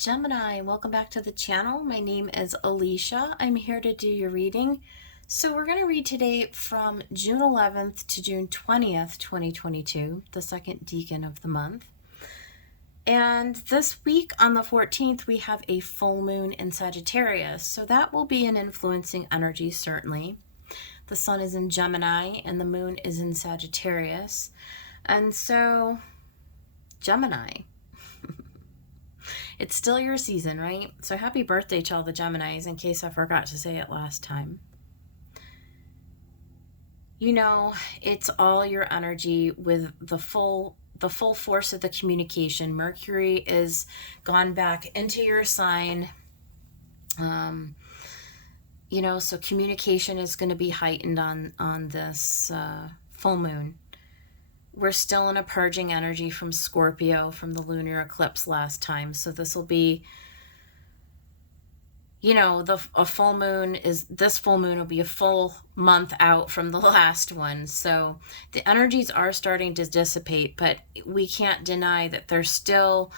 Gemini, welcome back to the channel. My name is Alicia. I'm here to do your reading. So we're going to read today from June 11th to June 20th, 2022, the second decan of the month. And this week on the 14th, we have a full moon in Sagittarius. So that will be an influencing energy, certainly. The sun is in Gemini and the moon is in Sagittarius. And so, Gemini. It's still your season, right? So happy birthday to all the Geminis, in case I forgot to say it last time. You know, it's all your energy with the full force of the communication. Mercury is gone back into your sign. So communication is going to be heightened on this full moon. We're still in a purging energy from Scorpio, from the lunar eclipse last time. So this will be, this full moon will be a full month out from the last one. So the energies are starting to dissipate, but we can't deny that they're still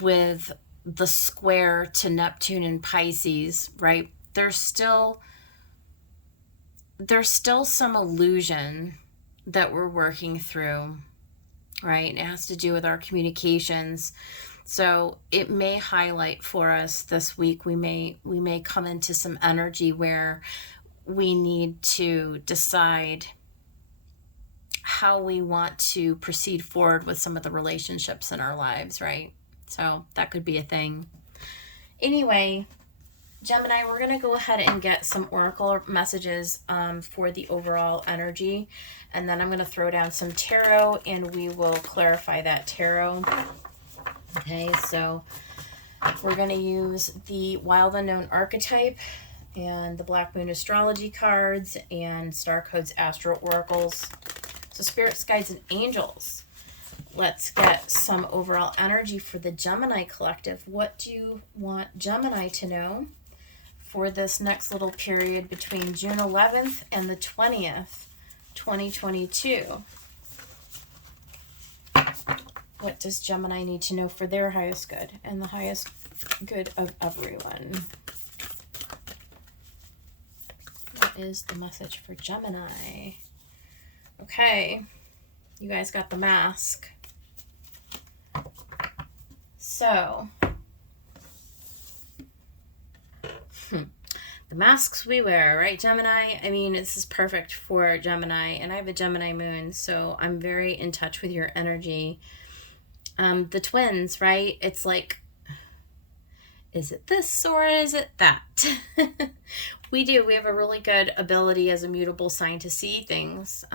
with the square to Neptune and Pisces, right? There's still some illusion that we're working through, right? It has to do with our communications. So it may highlight for us this week. We may come into some energy where we need to decide how we want to proceed forward with some of the relationships in our lives, right? So that could be a thing. Anyway, Gemini, we're going to go ahead and get some oracle messages for the overall energy. And then I'm going to throw down some tarot and we will clarify that tarot. Okay, so we're going to use the Wild Unknown Archetype and the Black Moon Astrology cards and Star Codes Astro Oracles. So spirits, guides, and angels. Let's get some overall energy for the Gemini collective. What do you want Gemini to know for this next little period between June 11th and the 20th, 2022? What does Gemini need to know for their highest good and the highest good of everyone? What is the message for Gemini? Okay, you guys got the mask. So, the masks we wear, right, Gemini? I mean, this is perfect for Gemini, and I have a Gemini moon, so I'm very in touch with your energy. The twins, right? It's like, is it this or is it that? We have a really good ability as a mutable sign to see things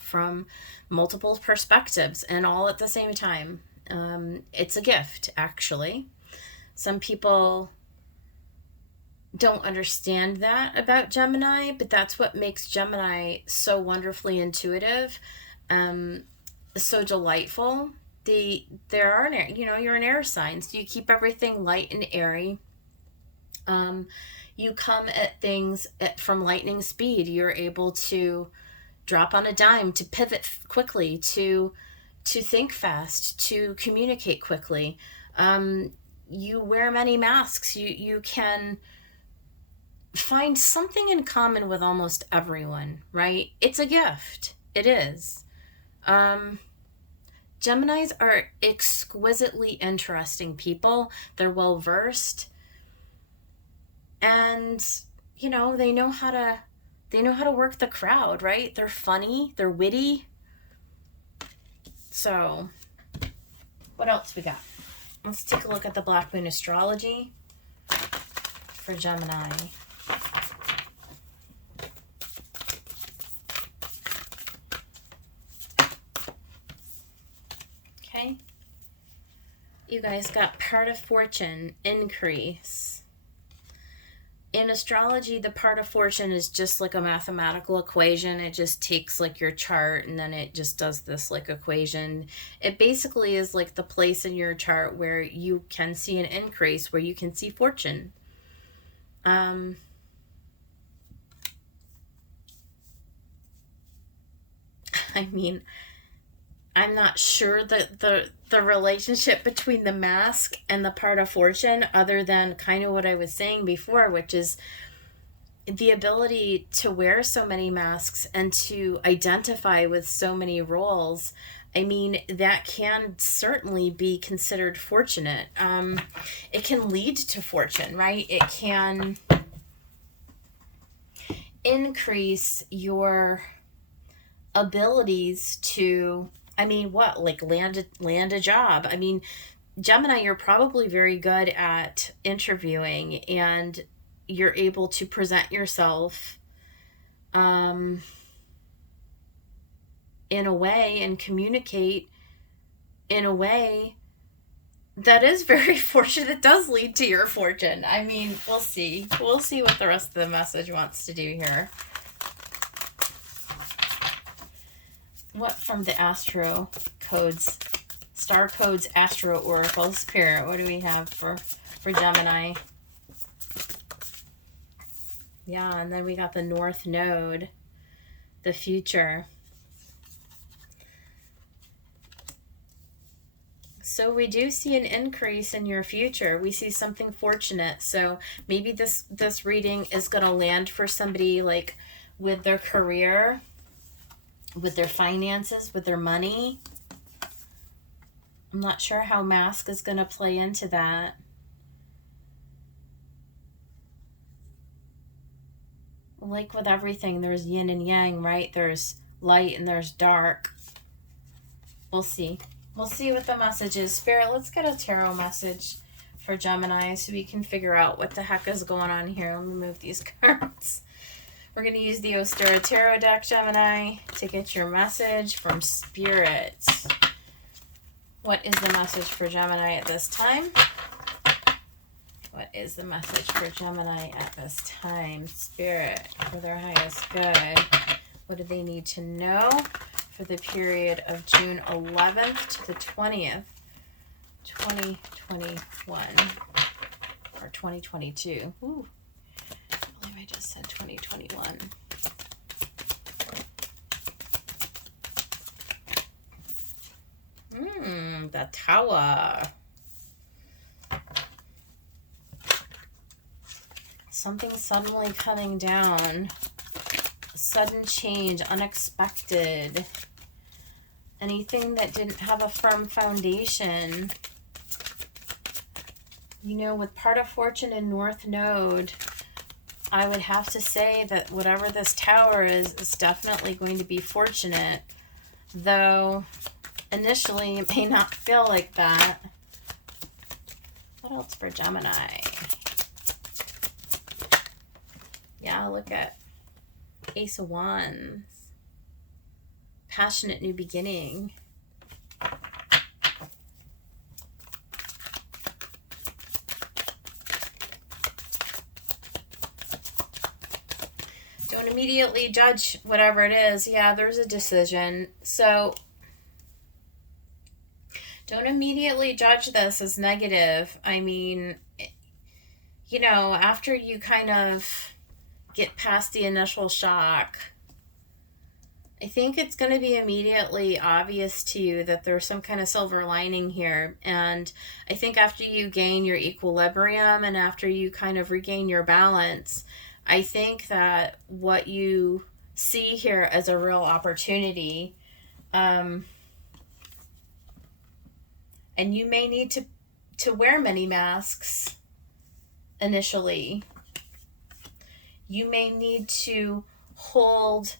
from multiple perspectives and all at the same time. It's a gift, actually. Some people don't understand that about Gemini, but that's what makes Gemini so wonderfully intuitive, so delightful. You're an air sign, so you keep everything light and airy. You come at things from lightning speed. You're able to drop on a dime, to pivot quickly, to think fast, to communicate quickly. You wear many masks. You can find something in common with almost everyone, right? It's a gift. It is. Geminis are exquisitely interesting people. They're well versed, and they know how to work the crowd, right? They're funny, they're witty. So, what else we got? Let's take a look at the Black Moon Astrology for Gemini. Okay. You guys got part of fortune, increase. In astrology, the part of fortune is just like a mathematical equation. It just takes like your chart and then it just does this like equation. It basically is like the place in your chart where you can see an increase, where you can see fortune. I mean, I'm not sure that the relationship between the mask and the part of fortune, other than kind of what I was saying before, which is the ability to wear so many masks and to identify with so many roles. I mean, that can certainly be considered fortunate. It can lead to fortune, right? It can increase your abilities to, I mean, what, like land a job. I mean, Gemini, you're probably very good at interviewing, and you're able to present yourself um, in a way and communicate in a way that is very fortunate, that does lead to your fortune. I mean, we'll see. We'll see what the rest of the message wants to do here. What from the Astro Codes, Star Codes Astro Oracle Spirit, what do we have for Gemini? Yeah, and then we got the North Node, the future. So we do see an increase in your future. We see something fortunate. So maybe this reading is going to land for somebody, like with their career, with their finances, with their money. I'm not sure how mask is going to play into that. Like with everything, there's yin and yang, right? There's light and there's dark. We'll see. We'll see what the message is. Spirit, let's get a tarot message for Gemini so we can figure out what the heck is going on here. Let me move these cards. We're going to use the Ostara Tarot deck, Gemini, to get your message from Spirit. What is the message for Gemini at this time? What is the message for Gemini at this time? Spirit, for their highest good. What do they need to know for the period of June 11th to the 20th, 2021, or 2022. Ooh, I believe I just said 2021. The Tower. Something suddenly coming down. Sudden change, unexpected. Anything that didn't have a firm foundation. You know, with part of fortune and North Node, I would have to say that whatever this tower is definitely going to be fortunate. Though, initially, it may not feel like that. What else for Gemini? Yeah, look at Ace of Wands. Passionate new beginning. Don't immediately judge whatever it is. Yeah, there's a decision. So don't immediately judge this as negative. I mean, you know, after you kind of get past the initial shock, I think it's going to be immediately obvious to you that there's some kind of silver lining here. And I think after you gain your equilibrium and after you kind of regain your balance, I think that what you see here as a real opportunity, and you may need to wear many masks initially. You may need to hold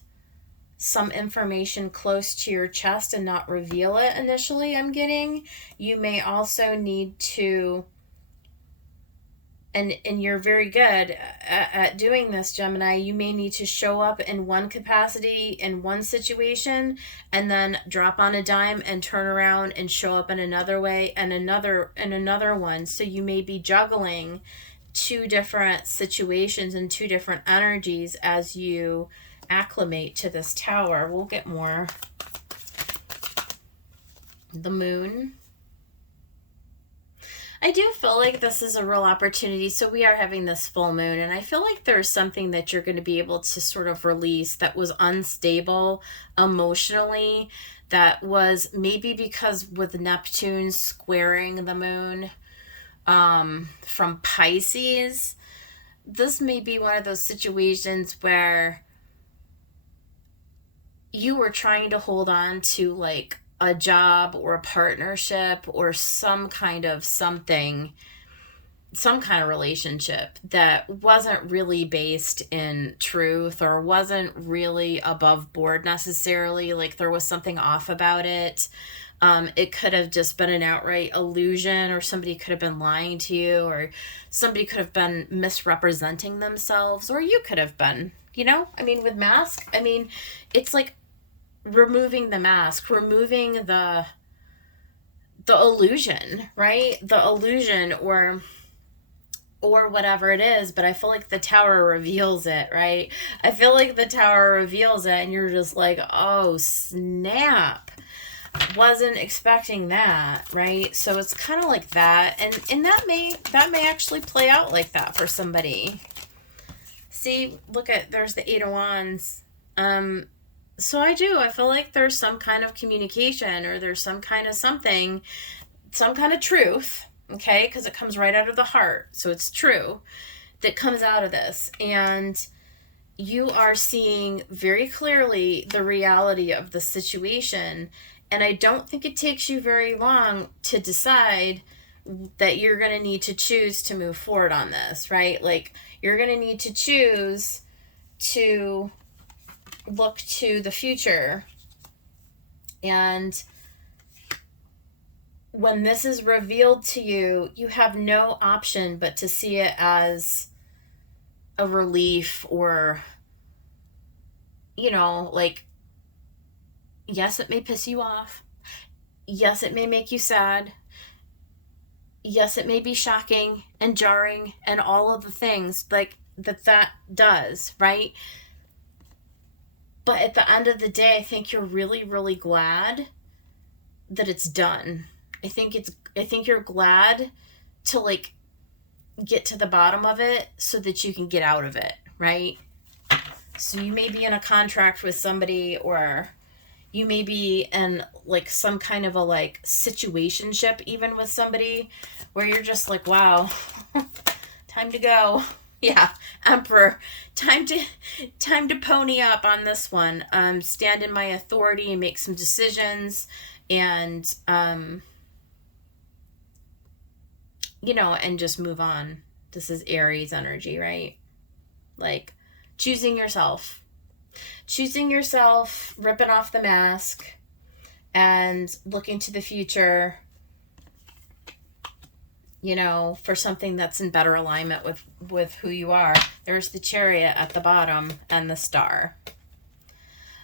some information close to your chest and not reveal it initially, I'm getting. You may also need to, and you're very good at doing this, Gemini, you may need to show up in one capacity in one situation and then drop on a dime and turn around and show up in another way and another one. So you may be juggling two different situations and two different energies as you acclimate to this tower. We'll get more. The Moon. I do feel like this is a real opportunity. So we are having this full moon, and I feel like there's something that you're going to be able to sort of release that was unstable emotionally, that was maybe because with Neptune squaring the moon from Pisces, this may be one of those situations where you were trying to hold on to like a job or a partnership or some kind of something, some kind of relationship that wasn't really based in truth or wasn't really above board necessarily. Like there was something off about it. It could have just been an outright illusion, or somebody could have been lying to you, or somebody could have been misrepresenting themselves, or you could have been, I mean, with mask, I mean, it's like removing the mask, removing the illusion, right? The illusion or whatever it is. But I feel like the tower reveals it, right? I feel like the tower reveals it and you're just like, oh snap, wasn't expecting that, right? So it's kind of like that, and that may actually play out like that for somebody. See, look at, there's the 8 of Wands. So I feel like there's some kind of communication, or there's some kind of something, some kind of truth, okay? Because it comes right out of the heart. So it's true that comes out of this. And you are seeing very clearly the reality of the situation. And I don't think it takes you very long to decide that you're going to need to choose to move forward on this, right? Like you're going to need to choose to look to the future. And when this is revealed to you, you have no option but to see it as a relief, or, like, yes, it may piss you off. Yes, it may make you sad. Yes, it may be shocking and jarring and all of the things like that does, right? But at the end of the day, I think you're really, really glad that it's done. I think you're glad to like get to the bottom of it so that you can get out of it, right? So you may be in a contract with somebody, or you may be in like some kind of a like situationship even with somebody, where you're just like, wow, time to go. Yeah, Emperor, time to pony up on this one. Stand in my authority and make some decisions, and and just move on. This is Aries energy, right? Like choosing yourself, ripping off the mask and looking to the future, for something that's in better alignment with who you are. There's the Chariot at the bottom and the Star.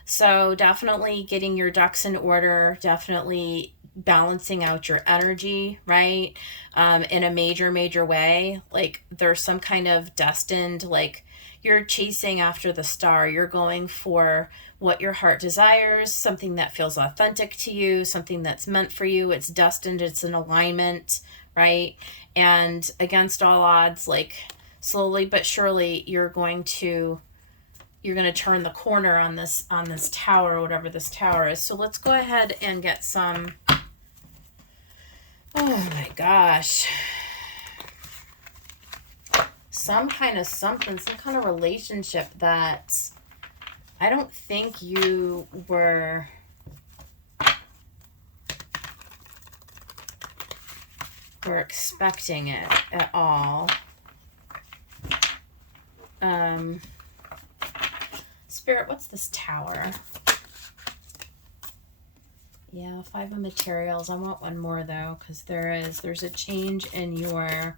So definitely getting your ducks in order, definitely balancing out your energy, right? In a major way. Like there's some kind of destined, like you're chasing after the star. You're going for what your heart desires, something that feels authentic to you, something that's meant for you. It's destined, it's an alignment, right? And against all odds, like slowly but surely, you're going to turn the corner on this tower, whatever this tower is. So let's go ahead and get some, oh my gosh, some kind of relationship that I don't think you were expecting it at all. Spirit, what's this tower? Yeah, 5 of materials. I want one more though, because there's a change in your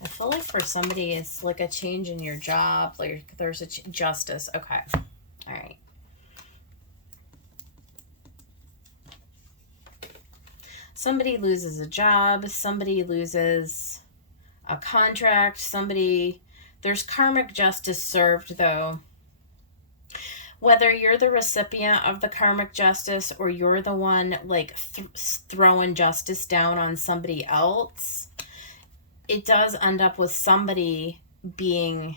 I feel like for somebody it's like a change in your job, like there's a justice. Okay. All right. Somebody loses a job, somebody loses a contract, there's karmic justice served though. Whether you're the recipient of the karmic justice or you're the one like throwing justice down on somebody else, it does end up with somebody being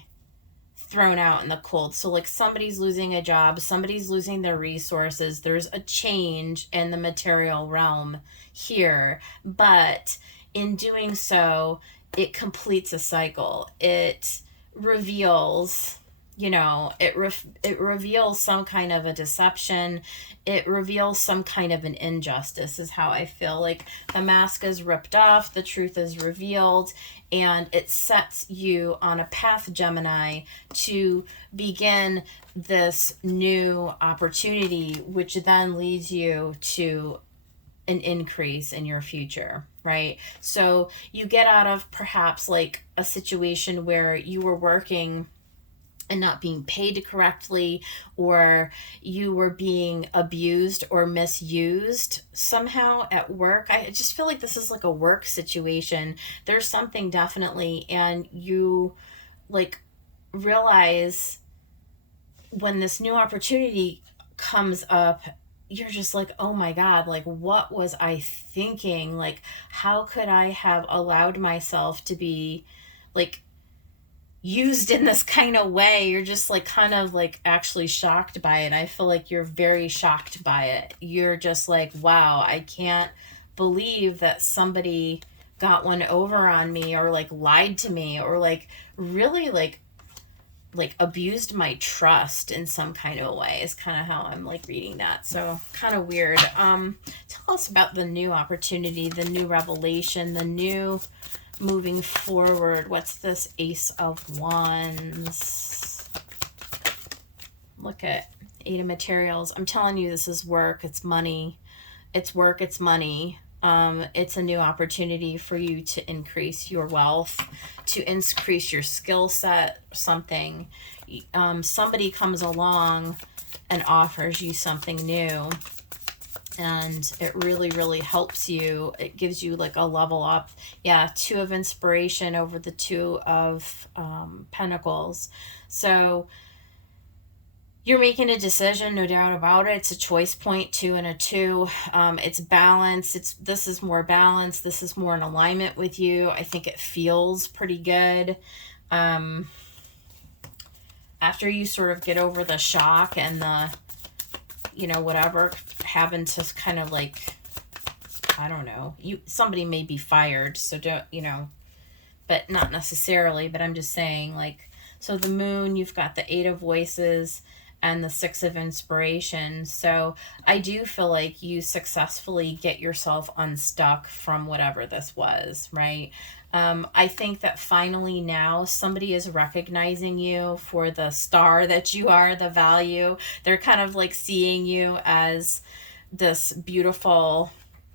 thrown out in the cold. So like somebody's losing a job, somebody's losing their resources. There's a change in the material realm here, but in doing so, it completes a cycle. It reveals, it reveals some kind of a deception. It reveals some kind of an injustice, is how I feel. Like the mask is ripped off, the truth is revealed, and it sets you on a path, Gemini, to begin this new opportunity, which then leads you to an increase in your future, right? So you get out of perhaps like a situation where you were working and not being paid correctly, or you were being abused or misused somehow at work. I just feel like this is like a work situation. There's something definitely, and you like realize when this new opportunity comes up, you're just like, oh my God, like, what was I thinking? Like, how could I have allowed myself to be like used in this kind of way? You're just like kind of like actually shocked by it. I feel like you're very shocked by it. You're just like, wow, I can't believe that somebody got one over on me, or like lied to me, or like really like abused my trust in some kind of a way, is kind of how I'm like reading that. So kind of weird. Tell us about the new opportunity, the new revelation, the new moving forward. What's this Ace of Wands? Look at Eight of Materials. I'm telling you, this is work. It's money. It's work. It's money. It's a new opportunity for you to increase your wealth, to increase your skill set, something. Somebody comes along and offers you something new, and it really, really helps you. It gives you like a level up. Yeah, Two of Inspiration over the Two of Pentacles. So you're making a decision, no doubt about it. It's a choice point, 2 and a 2. It's balanced. This is more balanced. This is more in alignment with you. I think it feels pretty good. After you sort of get over the shock and the, whatever, having to kind of like, I don't know, somebody may be fired, so don't, but not necessarily, but I'm just saying, like, so the Moon, you've got the Eight of Voices and the Six of Inspiration. So I do feel like you successfully get yourself unstuck from whatever this was, right? I think that finally now somebody is recognizing you for the star that you are, the value. They're kind of like seeing you as this beautiful,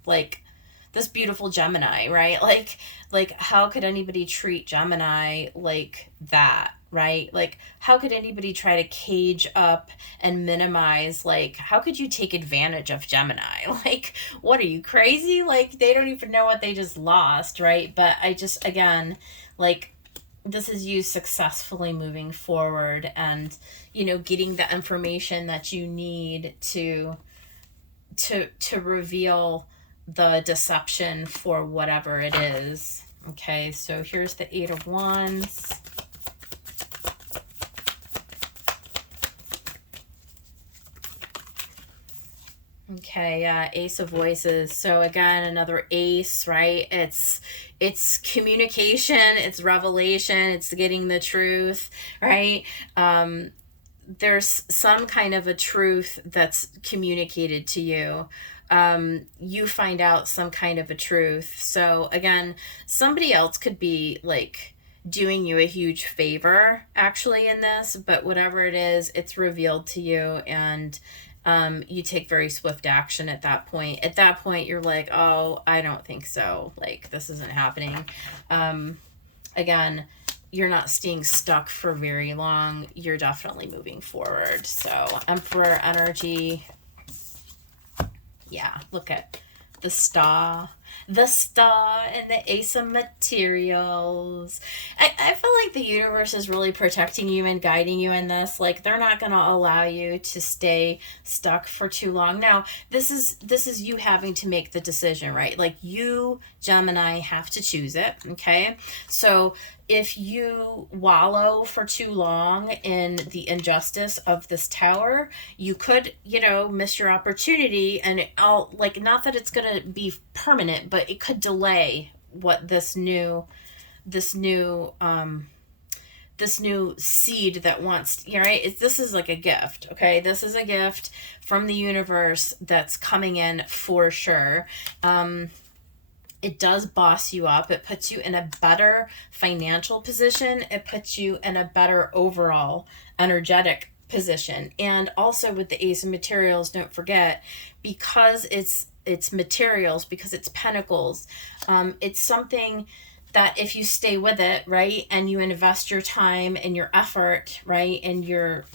this beautiful Gemini, right? Like how could anybody treat Gemini like that, right? Like how could anybody try to cage up and minimize, like how could you take advantage of Gemini? Like, what are you, crazy? Like they don't even know what they just lost, right? But I just, again, like this is you successfully moving forward and, getting the information that you need to reveal the deception for whatever it is. Okay, so here's the Eight of Wands. Okay, yeah, Ace of Voices. So again, another ace, right? It's communication, it's revelation, it's getting the truth, right? There's some kind of a truth that's communicated to you. You find out some kind of a truth. So again, somebody else could be like doing you a huge favor actually in this, but whatever it is, it's revealed to you, and you take very swift action at that point. At that point, you're like, oh, I don't think so. Like, this isn't happening. Again, you're not staying stuck for very long. You're definitely moving forward. So Emperor energy. Yeah, look at the star. The star and the ace of materials. I feel like the universe is really protecting you and guiding you in this. Like, they're not going to allow you to stay stuck for too long. Now, this is you having to make the decision, right? Like, you, Gemini, have to choose it, okay? So if you wallow for too long in the injustice of this tower, you could, miss your opportunity. And I'll, like, not that it's going to be permanent, but it could delay what this new this new seed that wants, right? This is like a gift, okay? This is a gift from the universe that's coming in for sure. It does boss you up. It puts you in a better financial position. It puts you in a better overall energetic position. And also with the ace of materials, don't forget, because it's materials, because it's pentacles, it's something that if you stay with it, right, and you invest your time and your effort, right, and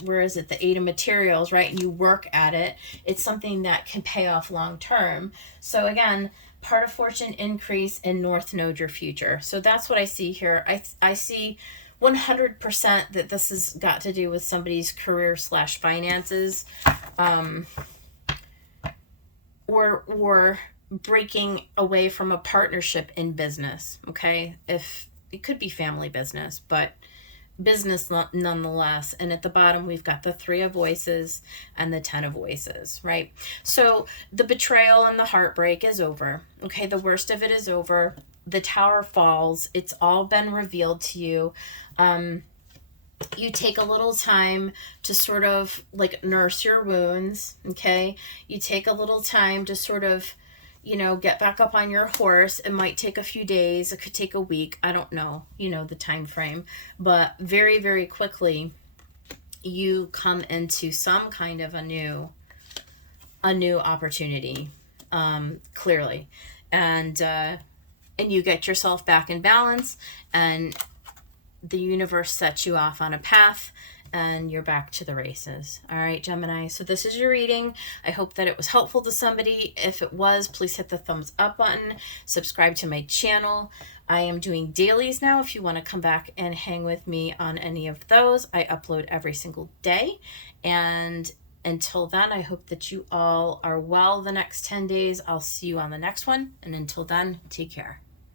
where is it, the eight of materials, right, and you work at it, it's something that can pay off long term. So again, part of fortune increase and North Node your future. So that's what I see here. I see 100% that this has got to do with somebody's career / finances, or breaking away from a partnership in business. Okay, if it could be family business, but business nonetheless. And at the bottom we've got the three of voices and the 10 of voices, right? So the betrayal and the heartbreak is over. Okay, the worst of it is over. The tower falls. It's all been revealed to you. You take a little time to sort of like nurse your wounds. Okay, you take a little time to sort of get back up on your horse. It might take a few days. It could take a week. I don't know, the time frame. But very, very quickly, you come into some kind of a new opportunity, clearly. And you get yourself back in balance, and the universe sets you off on a path, and you're back to the races. All right, Gemini. So this is your reading. I hope that it was helpful to somebody. If it was, please hit the thumbs up button. Subscribe to my channel. I am doing dailies now. If you want to come back and hang with me on any of those, I upload every single day. And until then, I hope that you all are well the next 10 days. I'll see you on the next one. And until then, take care.